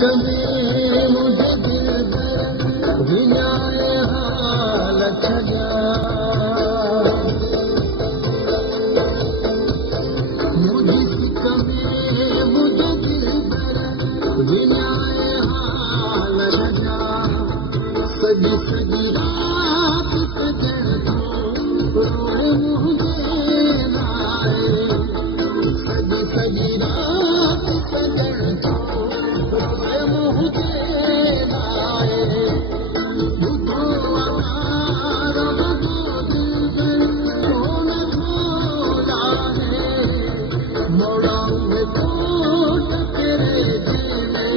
कभी मुझे दिलबर विनाए हालत जा मुझे कभी मुझे दिलबर विनाए हालत जा सजी सजी रात सजन रोए मुझे नाए सजी सजी रात सजन रोए मुझे नाए बुधो आकार बुधो दिलबर कौन भोला है मोड़ा में तो तेरे दिल में